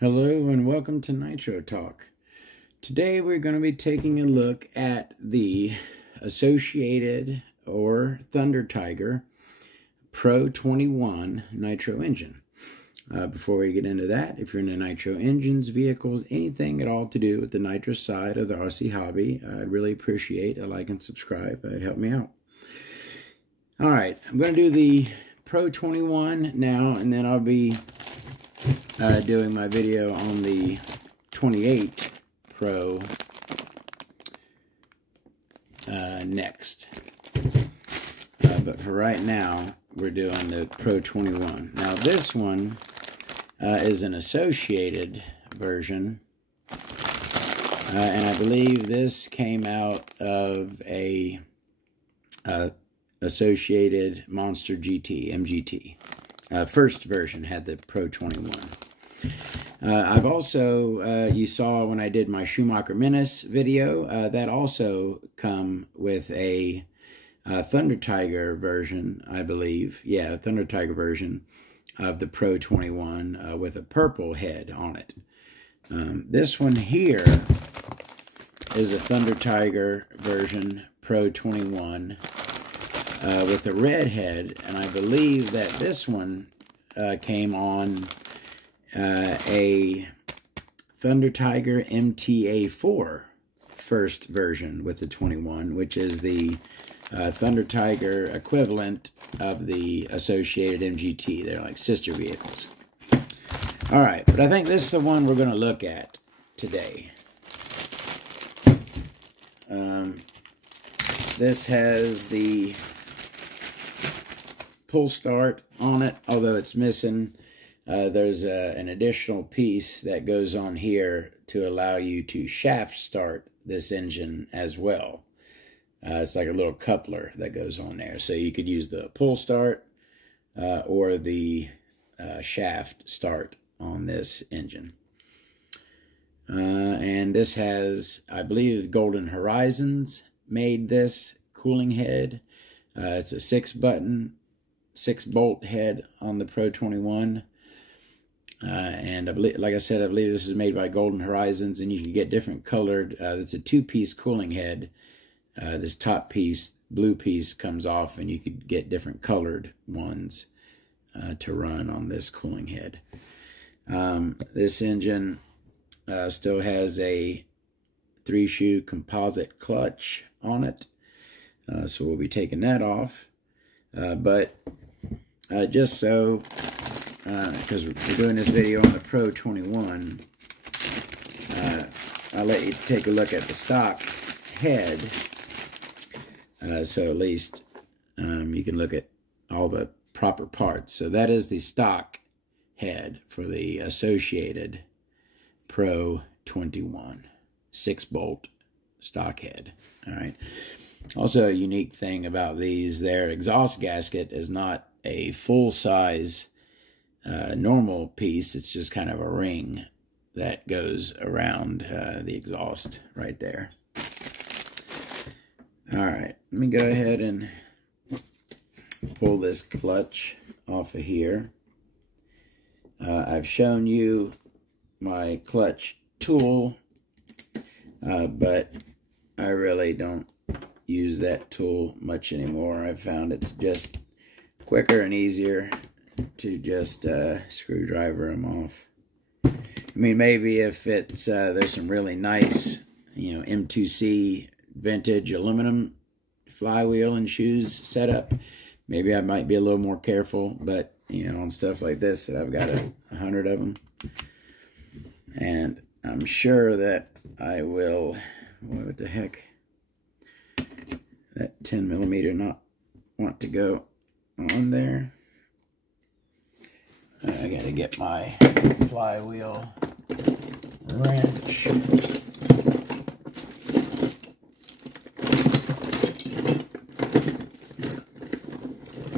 Hello and welcome to Nitro Talk. Today we're going to be taking a look at the Associated or Thunder Tiger Pro 21 Nitro engine. Before we get into that, if you're into Nitro engines, vehicles, anything at all to do with the Nitro side of the RC hobby, I'd really appreciate a like and subscribe. It'd help me out. Alright, I'm going to do the Pro 21 now, and then I'll be doing my video on the 28 Pro next. But for right now, we're doing the Pro 21. Now this one is an associated version, and I believe this came out of a associated Monster GT, MGT. First version had the Pro 21. I've also, you saw when I did my Schumacher Menace video, that also come with a Thunder Tiger version, I believe. Yeah, Thunder Tiger version of the Pro 21 with a purple head on it. This one here is a Thunder Tiger version Pro 21 with a red head, and I believe that this one came on a Thunder Tiger MTA4 first version with the 21, which is the Thunder Tiger equivalent of the Associated MGT. They're like sister vehicles. Alright, but I think this is the one we're going to look at today. This has the pull start on it, although it's missing. There's an additional piece that goes on here to allow you to shaft start this engine as well. It's like a little coupler that goes on there, so you could use the pull start or the shaft start on this engine. And this has, I believe, Golden Horizons made this cooling head. It's a 6-bolt head on the Pro 21. And I believe, like I said, I believe this is made by Golden Horizons, and you can get different colored. It's a 2-piece cooling head. This top piece, blue piece, comes off, and you could get different colored ones to run on this cooling head. This engine still has a 3-shoe composite clutch on it, so we'll be taking that off. But just so, because we're doing this video on the Pro 21, I'll let you take a look at the stock head, so at least you can look at all the proper parts. So that is the stock head for the Associated Pro 21, 6-bolt stock head. All right. Also, a unique thing about these, their exhaust gasket is not a full-size normal piece. It's just kind of a ring that goes around the exhaust right there. All right, let me go ahead and pull this clutch off of here. I've shown you my clutch tool, but I really don't use that tool much anymore. I've found it's just quicker and easier to just screwdriver them off. I mean, maybe if it's there's some really nice, you know, M2C vintage aluminum flywheel and shoes setup, maybe I might be a little more careful. But you know, on stuff like this, that I've got 100 of them, and I'm sure that I will. What the heck? That 10mm not want to go on there. I gotta get my flywheel wrench.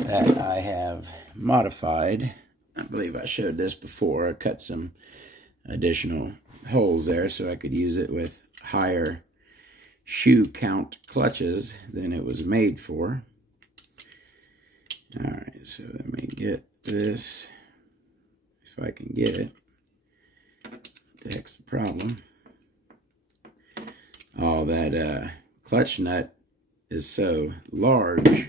That I have modified. I believe I showed this before. I cut some additional holes there so I could use it with higher shoe count clutches than it was made for. Alright, so let me get this, if I can get it. the heck's the problem? Oh, that clutch nut is so large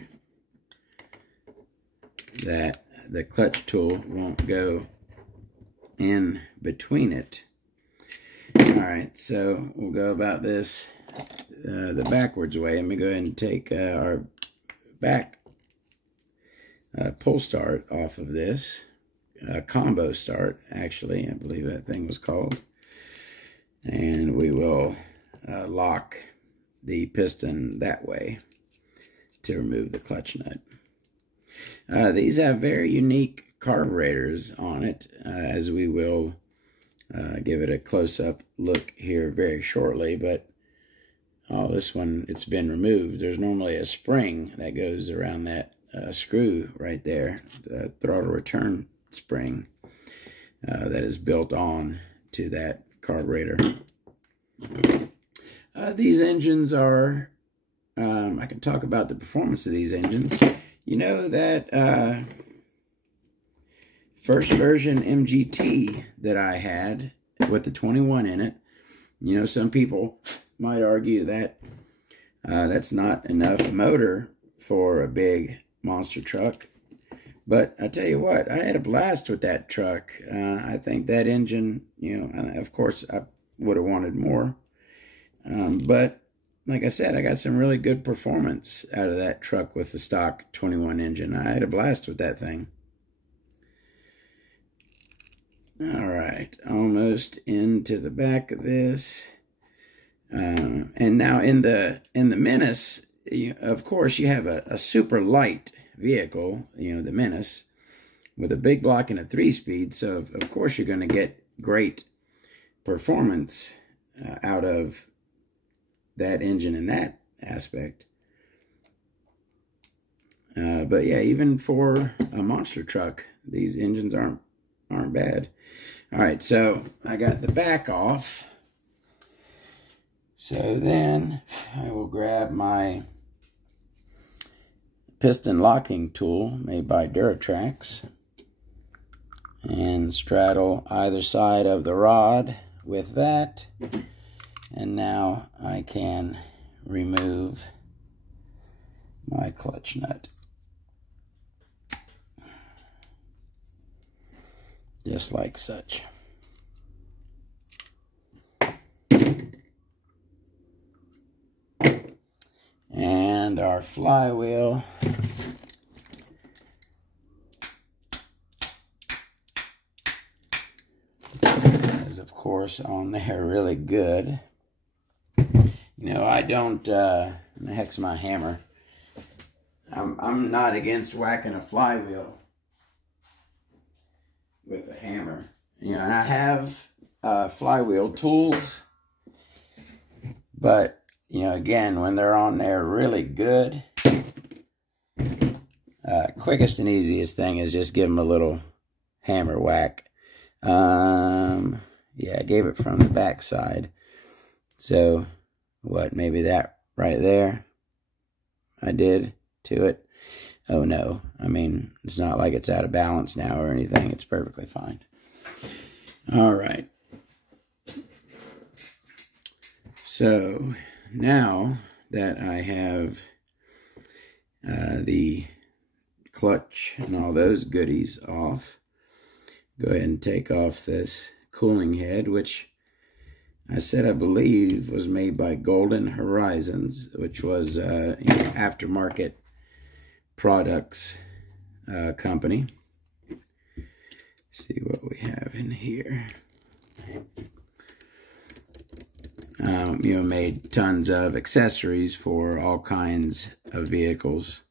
that the clutch tool won't go in between it. Alright, so we'll go about this the backwards way. Let me go ahead and take our back pull start off of this. Combo start, actually, I believe that thing was called. And we will lock the piston that way to remove the clutch nut. These have very unique carburetors on it, as we will give it a close-up look here very shortly. But this one, it's been removed. There's normally a spring that goes around that screw right there, the throttle return spring that is built on to that carburetor. These engines are, I can talk about the performance of these engines. You know that first version MGT that I had with the 21 in it, you know, some people might argue that that's not enough motor for a big monster truck. But I tell you what, I had a blast with that truck. I think that engine, you know, of course I would have wanted more. But like I said, I got some really good performance out of that truck with the stock 21 engine. I had a blast with that thing. All right, almost into the back of this. And now in the Menace, of course, you have a super light vehicle, you know, the Menace, with a big block and a 3-speed. So of course you're going to get great performance out of that engine in that aspect. But yeah, even for a monster truck, these engines aren't bad. All right, so I got the back off. So then I will grab my piston locking tool made by Duratrax and straddle either side of the rod with that. And now I can remove my clutch nut. Just like such. And our flywheel is, of course, on there really good. You know, I don't, the heck's my hammer? I'm not against whacking a flywheel with a hammer. You know, and I have flywheel tools, but, you know, again, when they're on there really good, quickest and easiest thing is just give them a little hammer whack. Yeah, I gave it from the back side. So, what, maybe that right there I did to it. Oh no, I mean, it's not like it's out of balance now or anything. It's perfectly fine. All right. So now that I have the clutch and all those goodies off, go ahead and take off this cooling head, which I said I believe was made by Golden Horizons, which was aftermarket products company. See what we have in here. You know, made tons of accessories for all kinds of vehicles.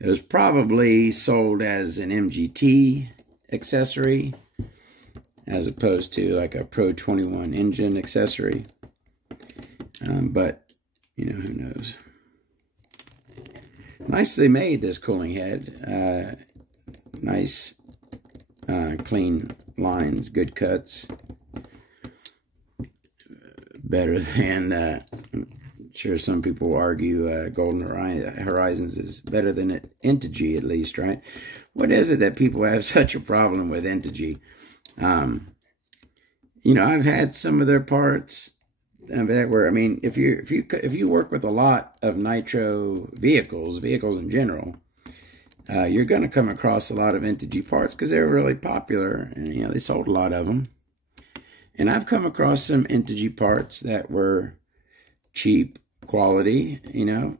It was probably sold as an MGT accessory as opposed to like a Pro 21 engine accessory. But, you know, who knows. Nicely made, this cooling head. Nice, clean lines, good cuts. Better than, I'm sure some people argue Golden Horizons is better than Integy, at least, right? What is it that people have such a problem with Integy? You know, I've had some of their parts that were, I mean, if you work with a lot of Nitro vehicles in general, you're going to come across a lot of vintage parts because they were really popular, and you know they sold a lot of them. And I've come across some vintage parts that were cheap quality, you know.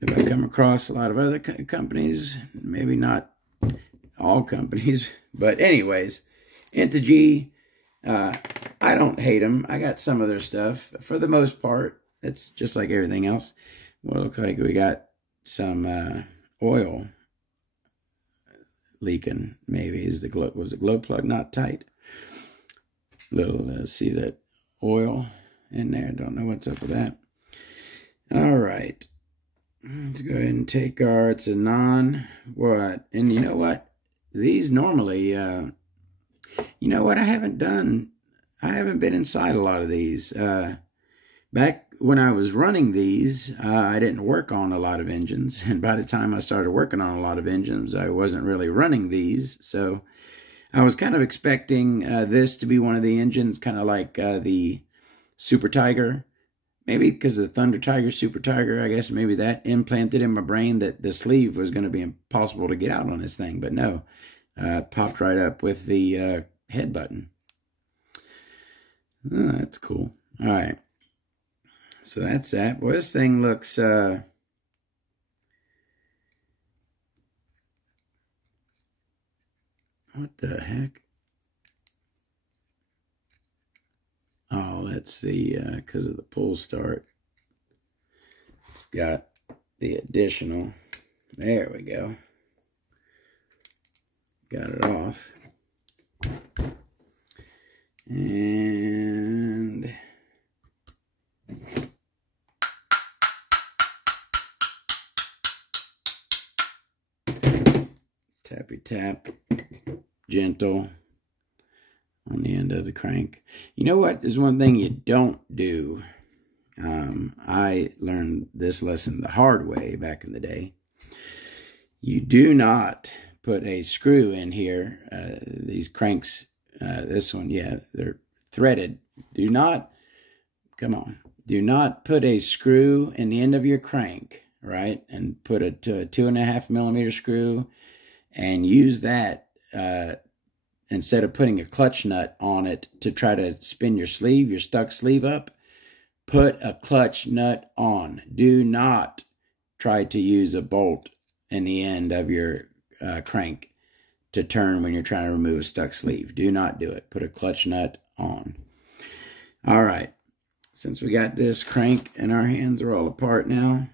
If I come across a lot of other companies, maybe not all companies, but anyways, vintage. I don't hate them. I got some of their stuff. For the most part, it's just like everything else. Well, it looks like we got some oil leaking. Maybe was the glow plug not tight? Little see that oil in there. Don't know what's up with that. All right, let's go ahead and take our. It's a what? And you know what? These normally. You know what? I haven't been inside a lot of these. Back when I was running these, I didn't work on a lot of engines. And by the time I started working on a lot of engines, I wasn't really running these. So I was kind of expecting this to be one of the engines, kind of like the Super Tiger. Maybe because of the Thunder Tiger, Super Tiger, I guess maybe that implanted in my brain that the sleeve was going to be impossible to get out on this thing. But no. Popped right up with the head button. Oh, that's cool. All right. So that's that. Boy, this thing looks... what the heck? Oh, that's the... because of the pull start. It's got the additional... There we go. Got it off. And tappy tap, gentle on the end of the crank. You know what? There's one thing you don't do. I learned this lesson the hard way back in the day. You do not put a screw in here. These cranks, this one, yeah, they're threaded. Do not put a screw in the end of your crank, right? And put it to a 2.5 millimeter screw and use that instead of putting a clutch nut on it to try to spin your sleeve, your stuck sleeve up. Put a clutch nut on. Do not try to use a bolt in the end of your crank to turn when you're trying to remove a stuck sleeve. Do not do it. Put a clutch nut on. All right. Since we got this crank in our hands, we're all apart now.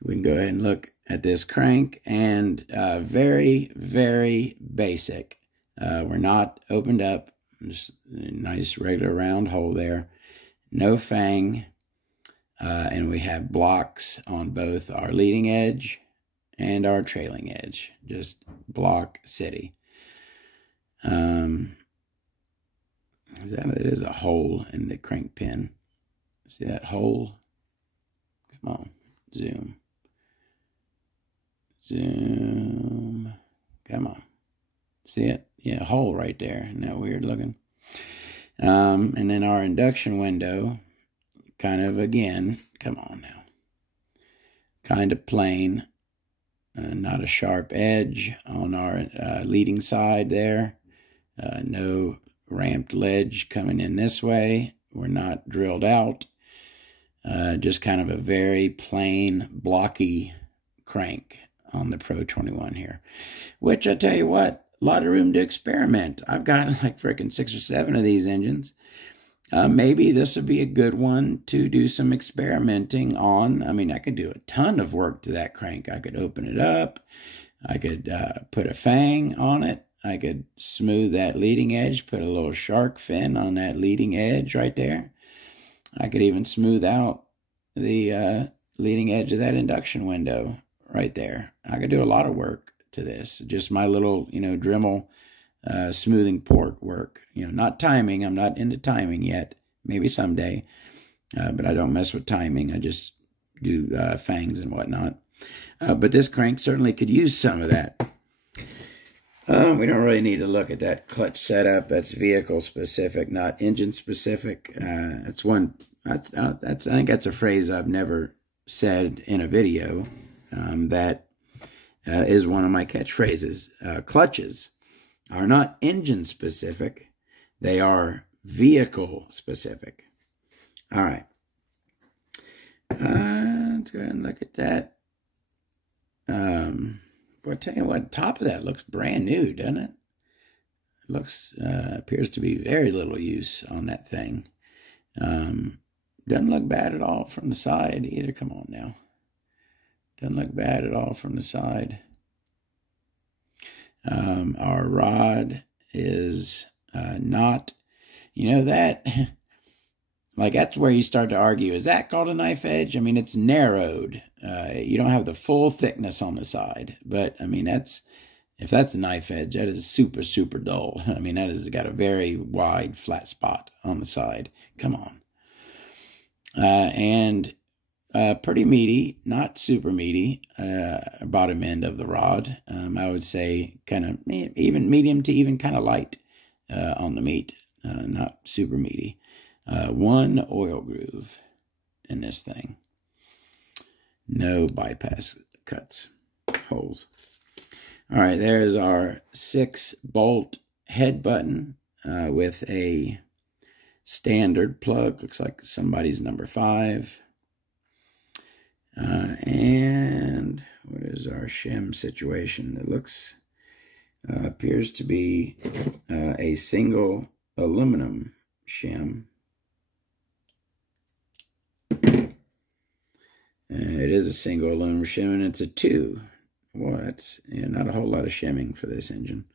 We can go ahead and look at this crank, and very, very basic. We're not opened up. Just a nice regular round hole there. No fang. And we have blocks on both our leading edge and our trailing edge. Just block city. It is a hole in the crank pin. See that hole? Come on, zoom. Zoom. Come on. See it? Yeah, a hole right there. Isn't that weird looking? And then our induction window, kind of again, come on now. Kind of plain. Not a sharp edge on our leading side there. No ramped ledge coming in this way. We're not drilled out. Just kind of a very plain, blocky crank on the Pro 21 here. Which, I tell you what, a lot of room to experiment. I've got like freaking 6 or 7 of these engines. Maybe this would be a good one to do some experimenting on. I mean, I could do a ton of work to that crank. I could open it up. I could put a fang on it. I could smooth that leading edge, put a little shark fin on that leading edge right there. I could even smooth out the leading edge of that induction window right there. I could do a lot of work to this. Just my little, Dremel smoothing port work. Not timing. I'm not into timing yet. Maybe someday. But I don't mess with timing. I just do fangs and whatnot. But this crank certainly could use some of that. We don't really need to look at that clutch setup. That's vehicle specific, not engine specific. That's one. I think that's a phrase I've never said in a video. That is one of my catchphrases. Clutches are not engine specific. They are vehicle specific. All right. Let's go ahead and look at that. But I tell you what, top of that looks brand new, doesn't it? It looks, appears to be very little use on that thing. Doesn't look bad at all from the side either. Come on now. Doesn't look bad at all from the side. Our rod is not, you know that, like that's where you start to argue. Is that called a knife edge? I mean, it's narrowed. You don't have the full thickness on the side. But, I mean, if that's a knife edge, that is super, super dull. I mean, that has got a very wide flat spot on the side. Come on. And pretty meaty, not super meaty, bottom end of the rod. I would say kind of even medium to even kind of light on the meat, not super meaty. One oil groove in this thing. No bypass cuts, holes. All right, there's our 6-bolt head button with a standard plug. Looks like somebody's number 5. And what is our shim situation? It looks, appears to be a single aluminum shim. It is a single aluminum shim, and it's a 2. Well, that's not a whole lot of shimming for this engine.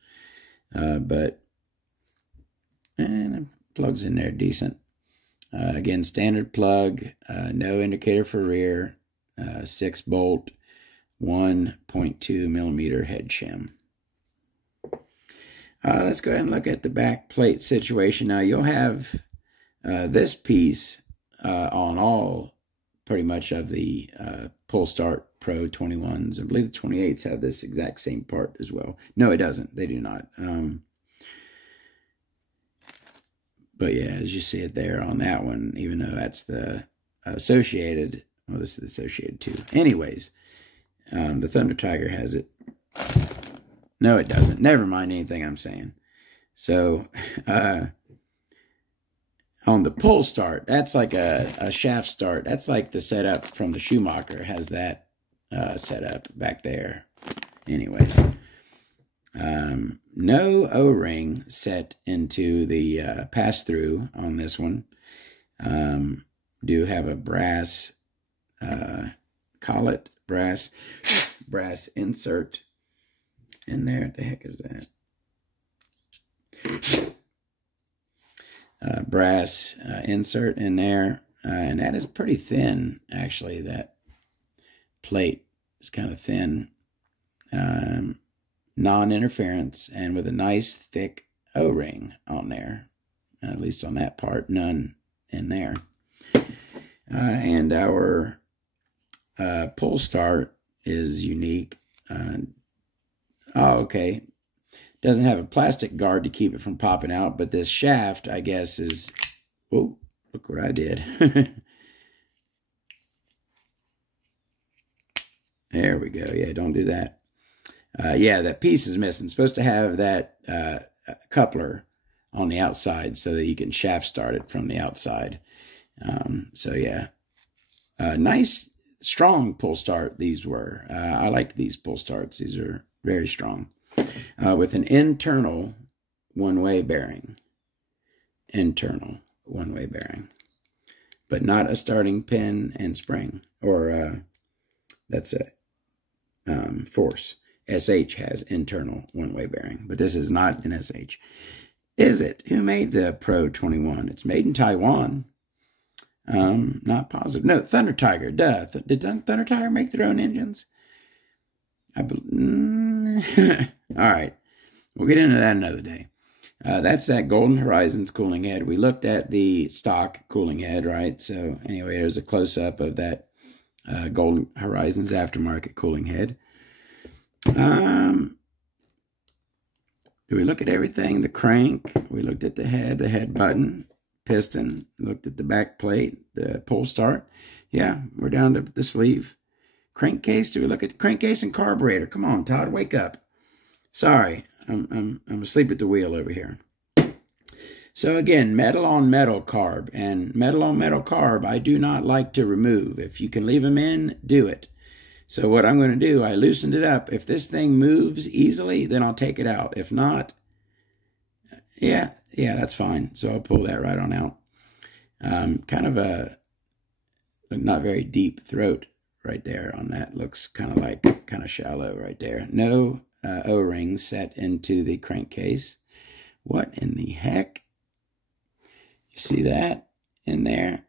But it plugs in there decent. Again, standard plug, no indicator for rear, 6-bolt, 1.2 millimeter head shim. Let's go ahead and look at the back plate situation. Now, you'll have this piece on all pretty much of the Pull Start Pro 21s. I believe the 28s have this exact same part as well. No, it doesn't. They do not. But yeah, as you see it there on that one, even though that's the Associated, well, this is the Associated too. Anyways, the Thunder Tiger has it. No, it doesn't. Never mind anything I'm saying. So, on the Pull Start, that's like a shaft start. That's like the setup from the Schumacher. Has that setup back there. Anyways, no O-ring set into the pass-through on this one. Do have a brass collet, brass insert in there. What the heck is that? Brass insert in there, and that is pretty thin, actually. That plate is kind of thin, non-interference, and with a nice thick O-ring on there, at least on that part. None in there. And our Pull Start is unique. Oh, okay. Doesn't have a plastic guard to keep it from popping out, but this shaft, I guess, is... Oh, look what I did. There we go. Yeah, don't do that. Yeah, that piece is missing. It's supposed to have that coupler on the outside so that you can shaft start it from the outside. So, yeah. Nice, strong pull start these were. I liked these pull starts. These are very strong. With an internal one-way bearing. Internal one-way bearing. But not a starting pin and spring. Or that's a force. SH has internal one-way bearing. But this is not an SH. Is it? Who made the Pro 21? It's made in Taiwan. Not positive. No, Thunder Tiger. Duh. Did Thunder Tiger make their own engines? I believe. All right. We'll get into that another day. That's that Golden Horizons cooling head. We looked at the stock cooling head, right? So anyway, there's a close-up of that Golden Horizons aftermarket cooling head. Do we look at everything? The crank, we looked at the head button, piston, looked at the back plate, the pull start. Yeah, we're down to the sleeve. Crankcase, do we look at the crankcase and carburetor? Come on, Todd, wake up. Sorry, I'm asleep at the wheel over here. So again, metal on metal carb, and metal on metal carb I do not like to remove. If you can leave them in, do it. So what I'm going to do, I loosened it up. If this thing moves easily, then I'll take it out. If not, yeah, that's fine. So I'll pull that right on out. Kind of a not very deep throat right there on that. Looks kind of shallow right there. No O-rings set into the crankcase. What in the heck? You see that in there?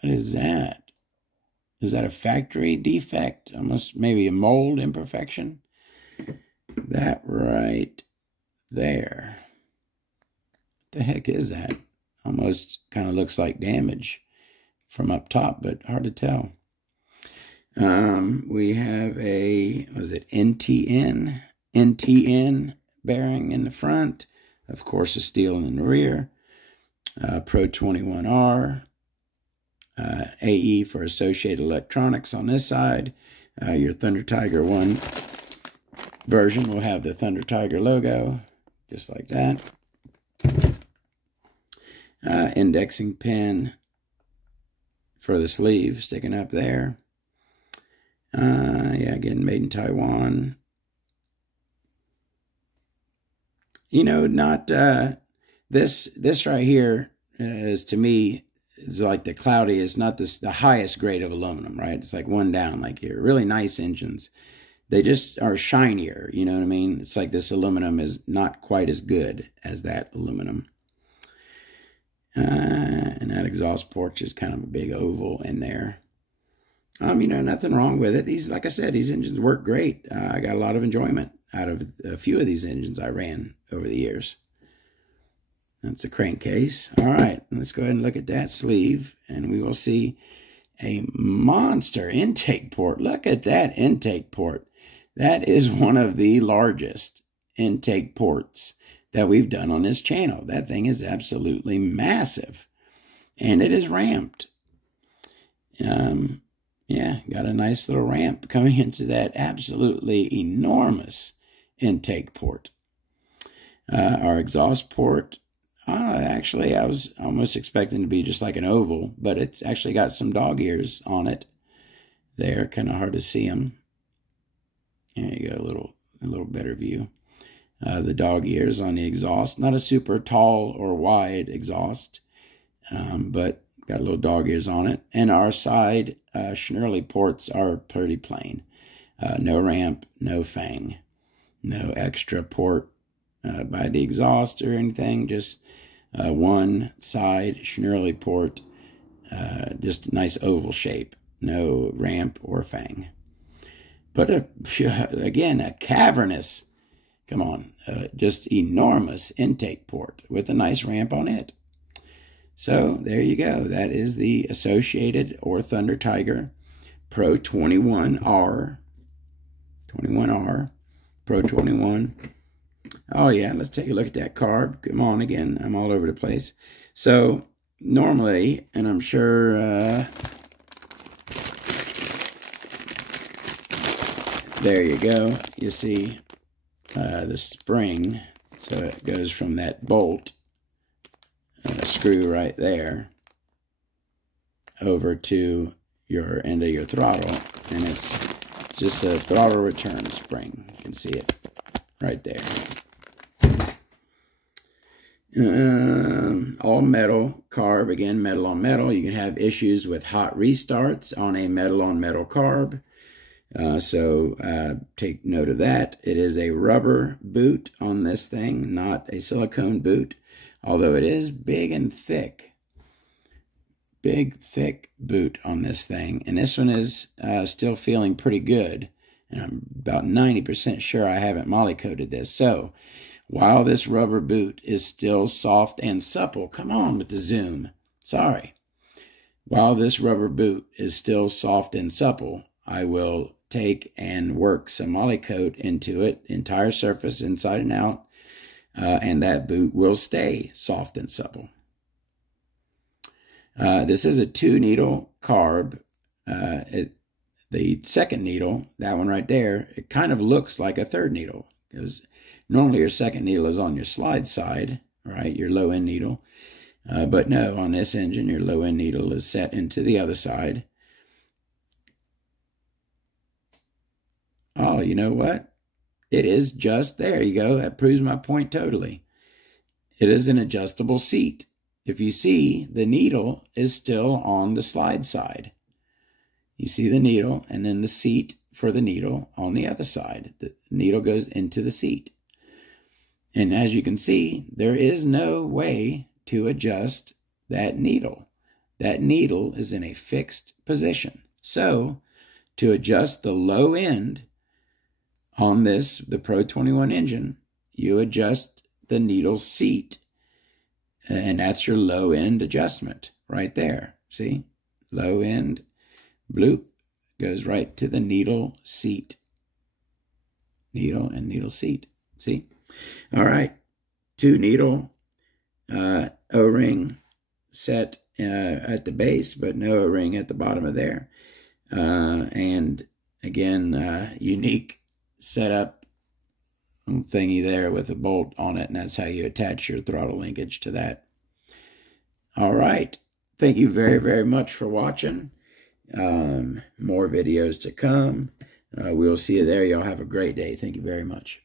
What is that? Is that a factory defect? Almost maybe a mold imperfection? That right there. What the heck is that? Almost kind of looks like damage from up top, but hard to tell. We have a, was it NTN bearing in the front. Of course, a steel in the rear. Pro 21R. AE for Associated Electronics on this side. Your Thunder Tiger 1 version will have the Thunder Tiger logo, just like that. Indexing pin for the sleeve sticking up there. Yeah, again, made in Taiwan. You know, not this right here is, to me, it's like the cloudy is not the highest grade of aluminum, right? It's like one down, like your really nice engines. They just are shinier, you know what I mean? It's like this aluminum is not quite as good as that aluminum. And that exhaust port is kind of a big oval in there. You know, nothing wrong with it. These, like I said, these engines work great. I got a lot of enjoyment out of a few of these engines I ran over the years. That's a crankcase. All right, let's go ahead and look at that sleeve, and we will see a monster intake port. Look at that intake port. That is one of the largest intake ports that we've done on this channel. That thing is absolutely massive, and it is ramped. Yeah, got a nice little ramp coming into that absolutely enormous intake port. Our exhaust port, actually, I was almost expecting to be just like an oval, but it's actually got some dog ears on it. There, kind of hard to see them. There you go, a little better view. The dog ears on the exhaust, not a super tall or wide exhaust, but got a little dog ears on it. And our side Schnurley ports are pretty plain. No ramp, no fang, no extra port by the exhaust or anything, just one side Schnurley port, just a nice oval shape, no ramp or fang. But again, a cavernous, come on, just enormous intake port with a nice ramp on it. So there you go. That is the Associated or Thunder Tiger Pro 21R. Pro 21. Oh yeah, let's take a look at that carb. Come on, again, I'm all over the place. So normally, and I'm sure, there you go. You see the spring, so it goes from that bolt, screw right there, over to your end of your throttle, and it's just a throttle return spring. You can see it right there. All metal carb, again, metal on metal. You can have issues with hot restarts on a metal on metal carb. So take note of that. It is a rubber boot on this thing, not a silicone boot, although it is big and thick. Big, thick boot on this thing. And this one is still feeling pretty good. And I'm about 90% sure I haven't molly coated this. So while this rubber boot is still soft and supple, come on with the zoom. Sorry. While this rubber boot is still soft and supple, I will take and work some moly coat into it, entire surface, inside and out, and that boot will stay soft and supple. This is a 2-needle carb. The second needle, that one right there, it kind of looks like a third needle, because normally your second needle is on your slide side, right, your low end needle. But no, on this engine, your low end needle is set into the other side. Oh, you know what? It is just, there you go. That proves my point totally. It is an adjustable seat. If you see, the needle is still on the slide side. You see the needle and then the seat for the needle on the other side. The needle goes into the seat. And as you can see, there is no way to adjust that needle. That needle is in a fixed position. So to adjust the low end on this, the Pro 21 engine, you adjust the needle seat. And that's your low end adjustment right there. See? Low end, bloop, goes right to the needle seat. Needle and needle seat. See? All right. 2-needle O-ring set at the base, but no O-ring at the bottom of there. And again, unique setup thingy there with a bolt on it, and that's how you attach your throttle linkage to that. All right. Thank you very, very much for watching. More videos to come. We'll see you there. Y'all have a great day. Thank you very much.